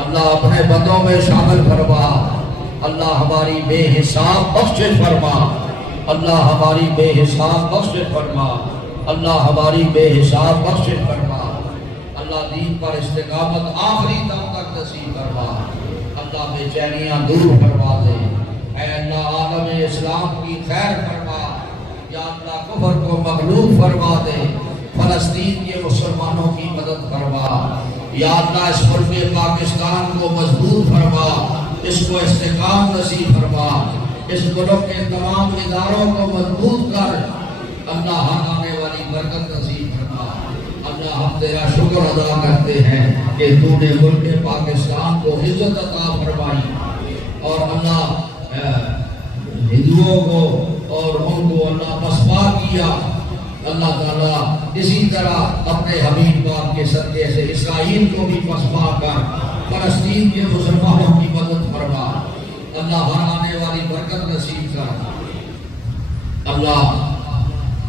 अल्लाह अपने बंदों में शामिल फरमा। अल्लाह हमारी बेहिसाब बख्शिश फरमा। अल्लाह हमारी बेहिसाब बख्शिश फरमा। अल्लाह हमारी बेहिसाब बख्शिश फरमा। अल्लाह दीन पर इस्तिकामत आखिरी दम तक नसीब फरमा। अल्लाह बेचैनियां दूर फरमा दे। ऐ अल्लाह आलम इस्लाम की खैर फरमा। या अल्लाह कुफर को मगलूब फरमा दे। फलस्तीन के मुसलमानों की मदद फरमा। या अल्लाह इस मुल्क पाकिस्तान को मजबूत फरमा। इसको इस्तिकाम नसीब फरमा। इस मुल्क के तमाम इदारों को मजबूत कर। अल्लाह हर आने वाली बरकत नसीब फरमा। अल्लाह हम तेरा शुक्र अदा करते हैं कि तूने मुल्क पाकिस्तान को इज्जत अता फरमाई और अल्लाह हिंदुओं को और उनको अल्लाह पसपा किया। अल्लाह ताला इसी तरह अपने हबीब पाक के सदक़े से इसराइल को भी पसपा कर फलस्तीन के मुसलमानों की मदद फरमा। अल्लाह हर आने वाली बरकत नसीब कर। अल्लाह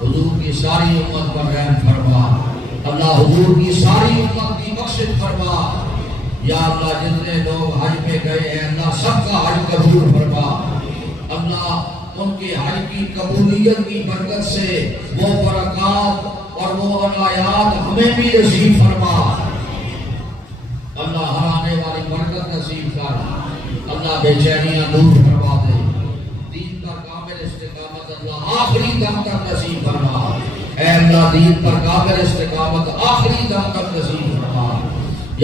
हुजूर की सारी उम्मत पर रहम फरमा। अल्लाह हुजूर की सारी उम्मत की बख्शिश फरमा। या अल्लाह जितने लोग हज पे गए हैं अल्लाह सबका हज कबूल फरमा। अल्लाह उनके हज की कबूलियत की बरकत से वो बरकत और वो अनायात हमें भी नसीब फरमा। अल्लाह हर आने वाली बरकत नसीब कर। अल्लाह बेचैनियां दूर फरमा दे। दीन पर कामिल इस्तिकामत अल्लाह आखिरी दम तक नसीब फरमा। ऐ अल्लाह दीन पर कामिल इस्तिकामत आखिरी दम तक नसीब फरमा।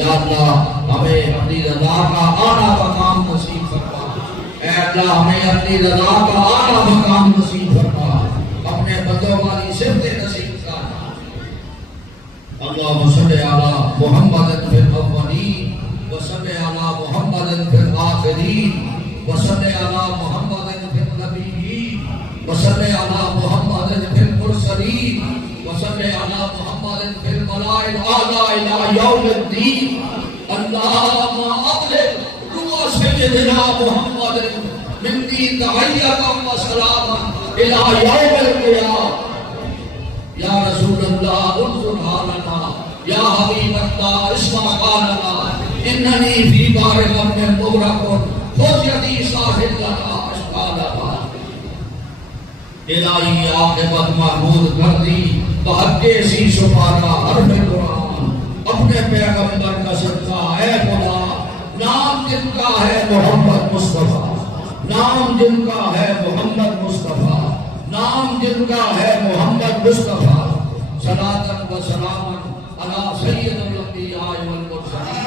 या अल्लाह हमें अपनी रज़ा का आला मकाम नसीब फरमा। अल्लाह हमें अपनी रज़ा का आला मकाम नसीब फरमा। अपने बंदों वाली सिफ़तें नसीब कर। अल्लाहुम्मा सल्लि अला मुहम्मद फिल अव्वलीन व सल्लि अला मुहम्मद फिल आखिरीन व सल्लि अला मुहम्मद फिल नबिय्यीन व सल्लि अला मुहम्मद फिल मुरसलीन व सल्लि अला मुहम्मद फिल मलाइल आला इला यौमिद्दीन। अल्लाहुम्मा अब्लिग रुआ सय्यिदना मुहम्मद मिन्नी तहय्यतम व सलामन इला यौमिल क़ियामह। या रसूल अल्लाह उन्जुर हालना या हबीब अल्लाह इस्मा कालना इन्ननी फी बारिक़म मिन मुगरक़ुन खुज़यती साहिल लना अशकालना। इलाही आक़िबत महमूद कर दी बहक़े सी सुपारा हर्फ़ कुरान। अपने पैगंबर का सदका है खुदा नाम जिनका है मोहम्मद मुस्तफ़ा। नाम जिनका है मोहम्मद मुस्तफ़ा। नाम जिनका है मोहम्मद मुस्तफ़ा। सलातन व सलामन अला सय्यिदिल अंबिया वल मुरसलीन।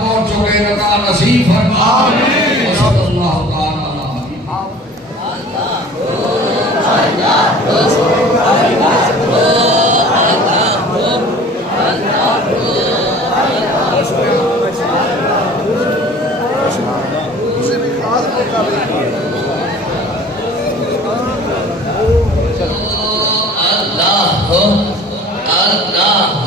पहुंच चुके रजा नसीब फरमा सल्लल्लाहु ताला अल्लाह अल्लाह